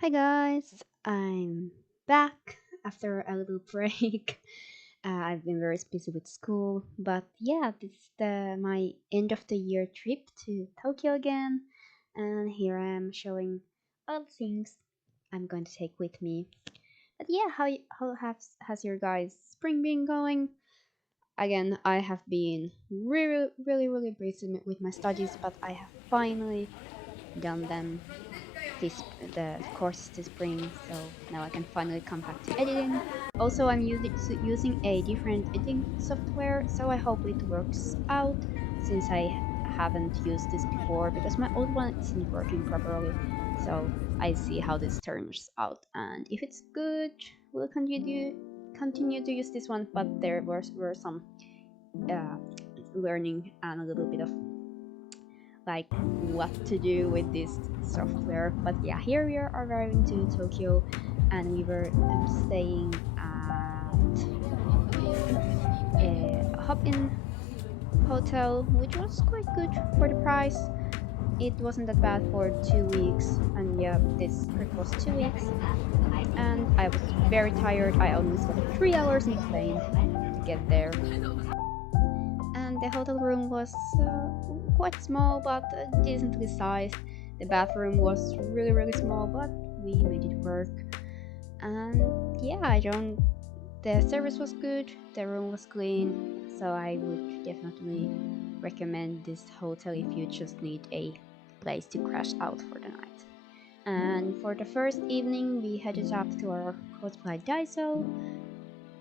Hi guys, I'm back after a little break. I've been very busy with school, but yeah, this is my end of the year trip to Tokyo again, and here I am showing all the things I'm going to take with me. But yeah, how has your guys' spring been going? Again, I have been really busy with my studies, but I have finally done them the course this spring, so now I can finally come back to editing. Also, I'm using a different editing software, so I hope it works out since I haven't used this before because my old one isn't working properly. So I see how this turns out, and if it's good, we'll continue to use this one. But there were some uh, learning and a little bit of like what to do with this software. But yeah, here we are arriving to Tokyo, and we were staying at a hop-in hotel, which was quite good for the price. It wasn't that bad for 2 weeks, and yeah, this trip was 2 weeks. And I was very tired. I only slept 3 hours in the plane to get there. And the hotel room was quite small but decently sized. The bathroom was really small, but we made it work. And yeah, I don't. The service was good. The room was clean, so I would definitely recommend this hotel if you just need a place to crash out for the night. And for the first evening, we headed up to our cosplay Daiso,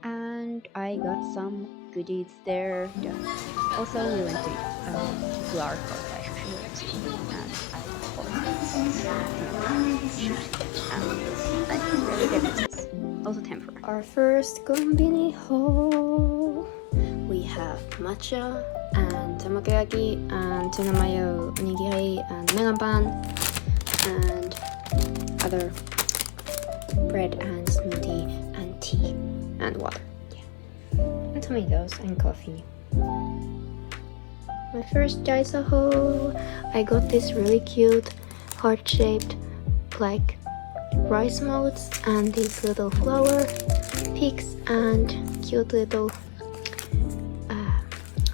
and I got some goodies there. Also, we went to our cosplay shoot, and I of course and I didn't really get business. Also temporary. Our first combini haul. We have matcha and tamagoyaki and tuna mayo onigiri and melon pan and other bread and smoothie and tea and water. Yeah. And tomatoes and coffee. My first Daiso haul, I got this really cute heart-shaped like rice molds and these little flower pigs and cute little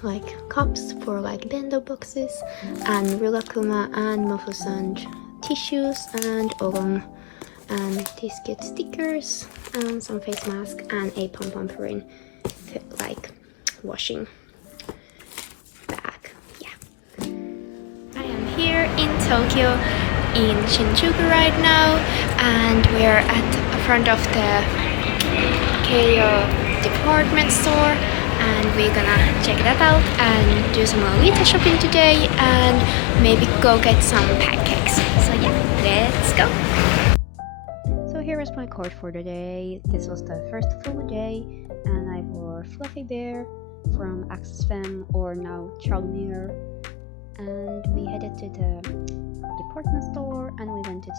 like cups for like bento boxes and rilakkuma and mofusan tissues and oolong and these cute stickers and some face mask and a pom-pom purin like washing bag. Yeah, I am here in Tokyo in Shinjuku right now, and we're at the front of the Keio department store, and we're gonna check that out and do some Lolita shopping today and maybe go get some pancakes. So yeah, let's go. So here is my card for the day. This was the first full day, and I wore Fluffy Bear from Access Femme or now Charlemagne, and we headed to the department store and we went to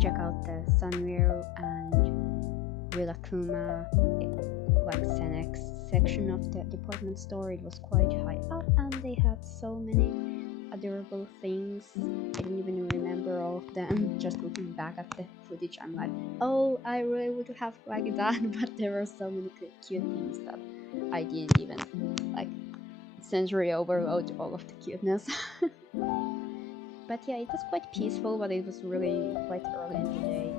check out the Sanrio and Rilakkuma like Senex section of the department store. It was quite high up and they had so many adorable things. I didn't even remember all of them. Just looking back at the footage, I'm like, oh, I really would have liked that, but there were so many cute things that I didn't even like sensory overload all of the cuteness. But yeah, it was quite peaceful, but it was really quite early in the day,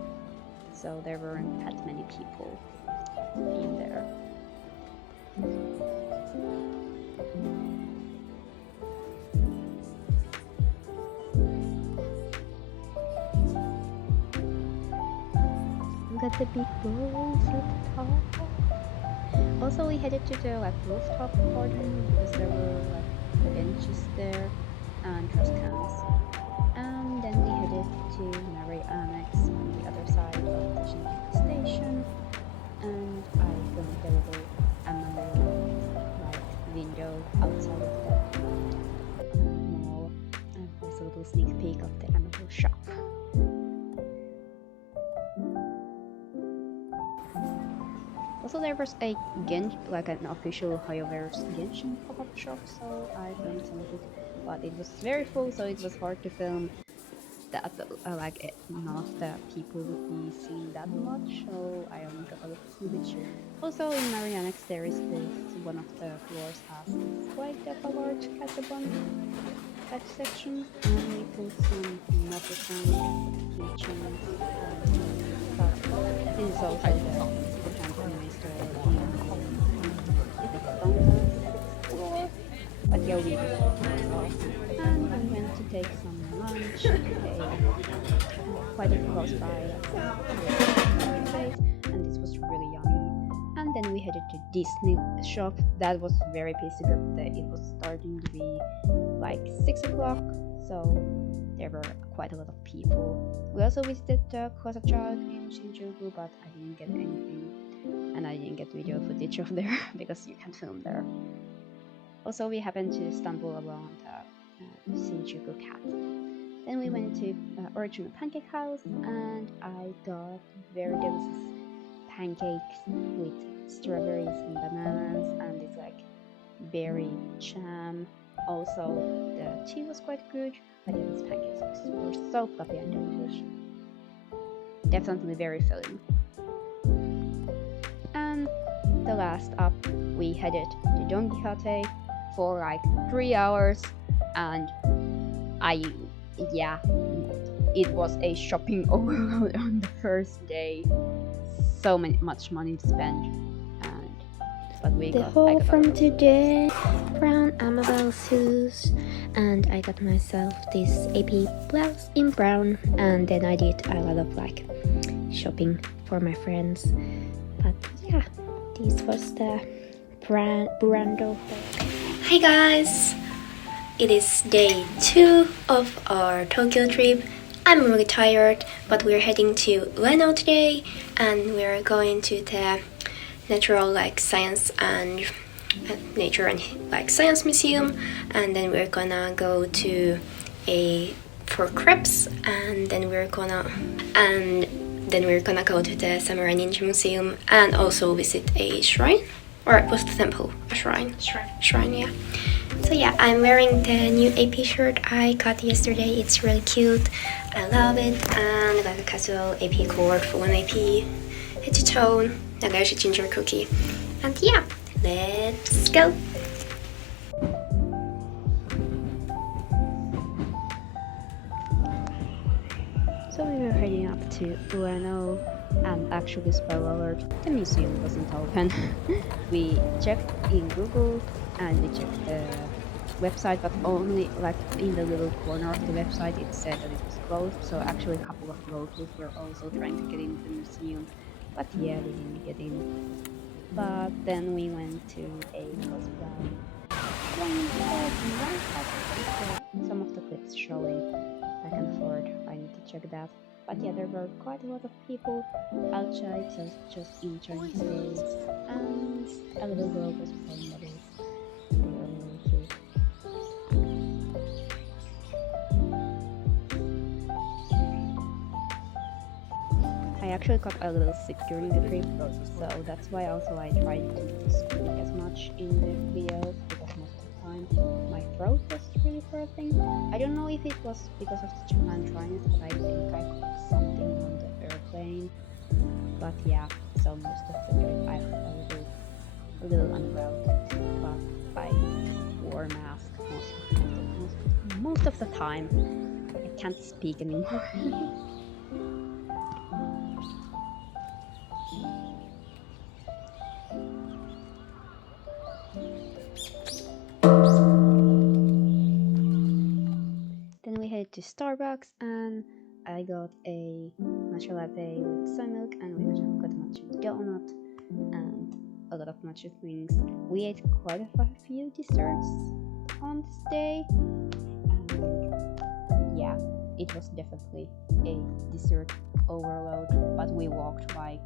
so there weren't that many people in there. Look at the big balls at the top. Also, we headed to the like rooftop garden because there were like benches there and trash cans. And then we headed to Mary Annex on the other side of the Shinjuku station, and I filmed the little Amano like window outside of the mall, and there's a little sneak peek of the Amano shop. Also, there was a like an official Hoyoverse Genshin pop-up shop, so I filmed some of it, but it was very full, so it was hard to film that's none of the people would be seeing that much, so I only got a little snippet. Also in Marianex there is this one of the floors has this quite of a large catch section, and we put some moccasins, keychains, but this is also the kind of anime store in I think on the 6th floor, but yeah, we just and we went to take some lunch quite close by place, and this was really yummy. And then we headed to Disney shop. That was very busy, but it was starting to be like 6 o'clock, so there were quite a lot of people. We also visited the Couture in Shinjuku, but I didn't get anything, and I didn't get video footage of there because you can't film there. Also, we happened to stumble around Shinjuku Cat. Then we went to Original Pancake House, and I got very delicious pancakes with strawberries and bananas, and it's like berry jam. Also, the tea was quite good, but these pancakes were so fluffy and delicious. Definitely very filling. And the last up, we headed to Don Quixote for like 3 hours, and it was a shopping overload on the first day. So much money to spend, but we the haul from today: brown Amabel shoes, and I got myself this AP blouse in brown, and then I did a lot of like shopping for my friends. But yeah, this was the Brando. Hi guys! It is day 2 of our Tokyo trip. I'm really tired, but we're heading to Ueno today, and we're going to the natural science and nature and science museum, and then we're gonna go to for crepes, and then we're gonna go to the Samurai Ninja Museum and also visit a shrine, or it was the temple, a shrine, yeah. So yeah, I'm wearing the new AP shirt I got yesterday. It's really cute. I love it. And I got a casual AP cord for one AP, head to toe, Nagayoshi ginger cookie. And yeah, let's go. So we were heading up to Ueno, and actually, spoiler alert, the museum wasn't open. We checked in Google and we checked the website, but only in the little corner of the website it said that it was closed. So actually a couple of locals were also trying to get into the museum, but yeah, they didn't get in. But then we went to a cosplay. Some of the clips showing back and forth. I need to check that. But yeah, there were quite a lot of people outside, so just enjoying the days. And a little girl was playing bubbles. They were really cute. I actually got a little sick during the trip, so that's why also I tried to speak as much in the videos, because most of the time my throat was really hurting. I don't know if it was because of the Japan dryness, but I think I got something on the airplane. But yeah, so most of the trip I felt a little unwell, but I wore a mask most of the time. I can't speak anymore. Then we headed to Starbucks, and I got a matcha latte with soy milk, and we also got a matcha donut and a lot of matcha things. We ate quite a few desserts on this day, and yeah, it was definitely a dessert overload, but we walked I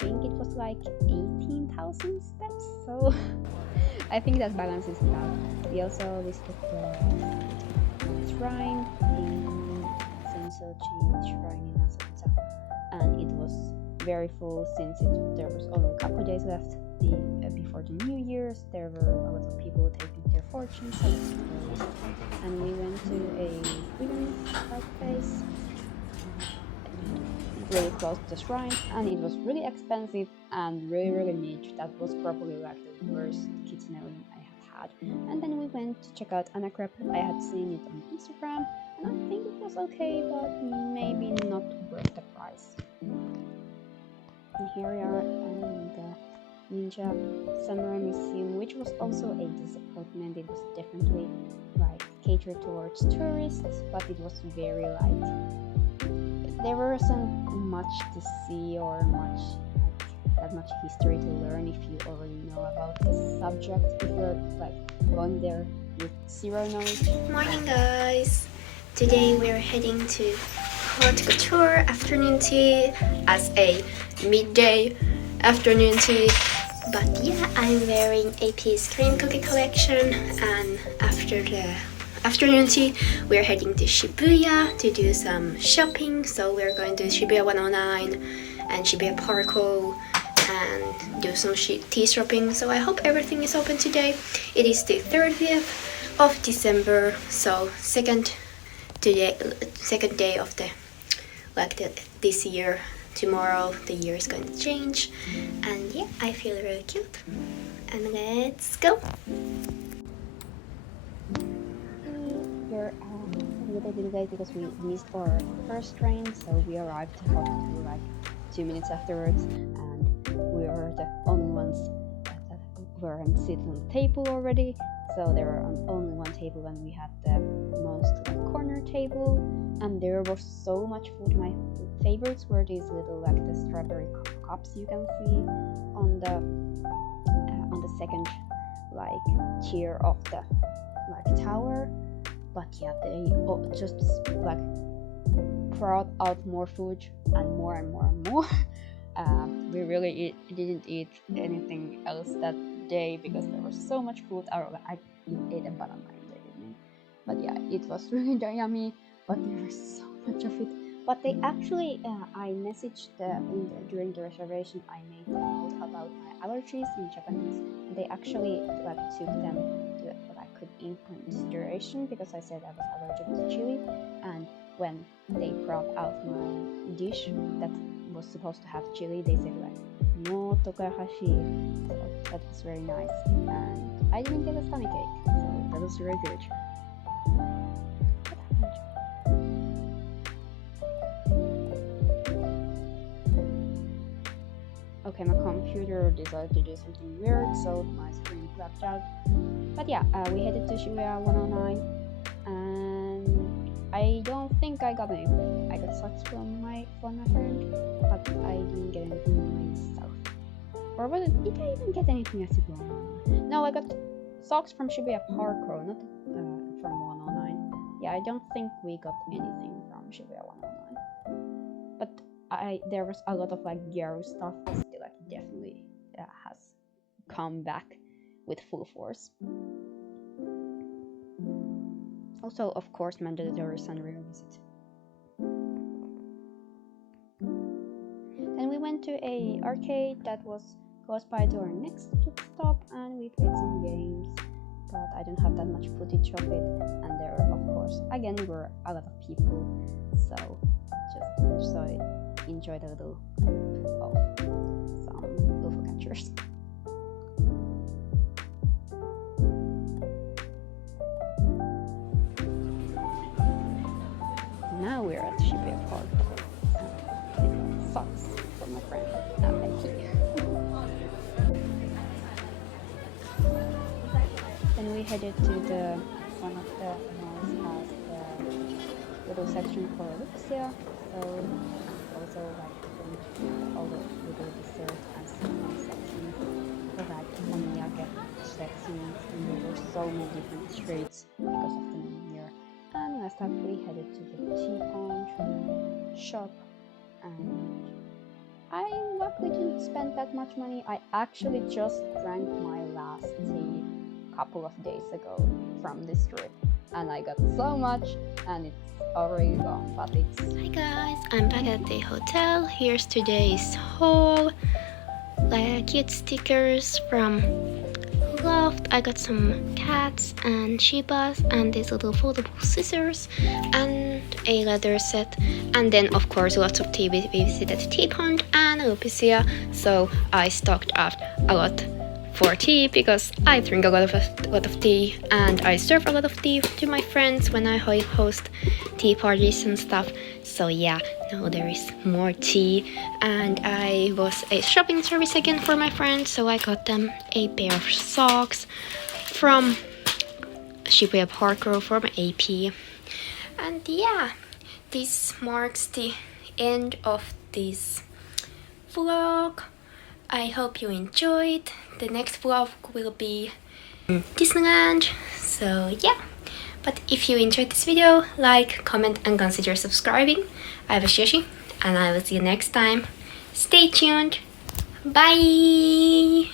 think it was 18,000 steps, so I think that balances it out. We also visited the shrine in Sensochi shrine in Asakusa, and it was very full since there was only a couple days left before the New Year's. There were a lot of people taking their fortunes and we went to a reading place really close to the shrine, and it was really expensive and really neat. That was probably like the worst kitchenery I have had. And then we went to check out Anna Crepe. I had seen it on Instagram and I think it was okay, but maybe not worth the price. And here we are in the Ninja Samurai Museum, which was also a disappointment. It was definitely like catered towards tourists, but it was very like there wasn't much to see or that much history to learn if you already know about the subject. If you're like going there with zero knowledge. Morning guys! Today we're heading to Haute Couture afternoon tea as a midday afternoon tea. But yeah, I'm wearing AP's cream cookie collection, and after the afternoon tea we're heading to Shibuya to do some shopping. So we're going to Shibuya 109 and Shibuya Parko and do some tea shopping. So I hope everything is open today. It is the 30th of December, so second day of the this year. Tomorrow the year is going to change, and yeah, I feel really cute. And let's go. We're a little bit late because we missed our first train, so we arrived to Haute like 2 minutes afterwards, and we were the only ones that were sitting on the table already. So there were only one table, and we had the most corner table, and there was so much food. My favorites were these little the strawberry cups you can see on the second tier of the tower. But yeah, they just brought out more food and more and more and more. We really didn't eat anything else that day because there was so much food. I ate a banana in the evening, but yeah, it was really yummy. But there was so much of it. But they actually, I messaged during the reservation. I made a note about my allergies in Japanese, and they actually took them to what I could in consideration because I said I was allergic to chili. And when they brought out my dish that was supposed to have chili, they said no tokarahashi. So that was very nice, and I didn't get a stomach ache, so that was very good. Okay, my computer decided to do something weird, so my screen blacked out. But yeah, we headed to Shibuya 109, and I don't think I got anything. I got socks from my friend, but I didn't get anything myself. Or did I even get anything at Shibuya 109? No, I got socks from Shibuya Parko, not from 109. Yeah, I don't think we got anything from Shibuya 109. But there was a lot of Gyaru stuff that still definitely has come back with full force. Also, of course, mandatory Sanrio visit. Then we went to a arcade that was close by to our next stop, and we played some games. But I don't have that much footage of it, and there, of course, again were a lot of people, so just enjoy the little of some UFO catchers. Now we're at Shibuya Park. Socks for my friend. Thank you. Then we headed to one of the malls has the little section for Luxia, so also all the little dessert and snack sections for omiyage sections, and there were so many different streets because of the new year. And last up we headed to the tea pawn shop, and I luckily didn't spend that much money. I actually just drank my last tea a couple of days ago from this trip, and I got so much, and it's already gone, but it's... Hi guys, I'm back at the hotel. Here's today's haul. like cute stickers from Loft. I got some cats and Shibas and these little foldable scissors and a leather set, and then of course lots of tea. We visited Tea Pond and Lupicia, so I stocked up a lot for tea because I drink a lot of tea and I serve a lot of tea to my friends when I host tea parties and stuff. So yeah, now there is more tea, and I was a shopping service again for my friends, so I got them a pair of socks from Shibuya Park Row from AP. And yeah, this marks the end of this vlog. I hope you enjoyed. The next vlog will be Disneyland. So yeah, but if you enjoyed this video, like, comment and consider subscribing. I was Yoshi and I will see you next time. Stay tuned. Bye!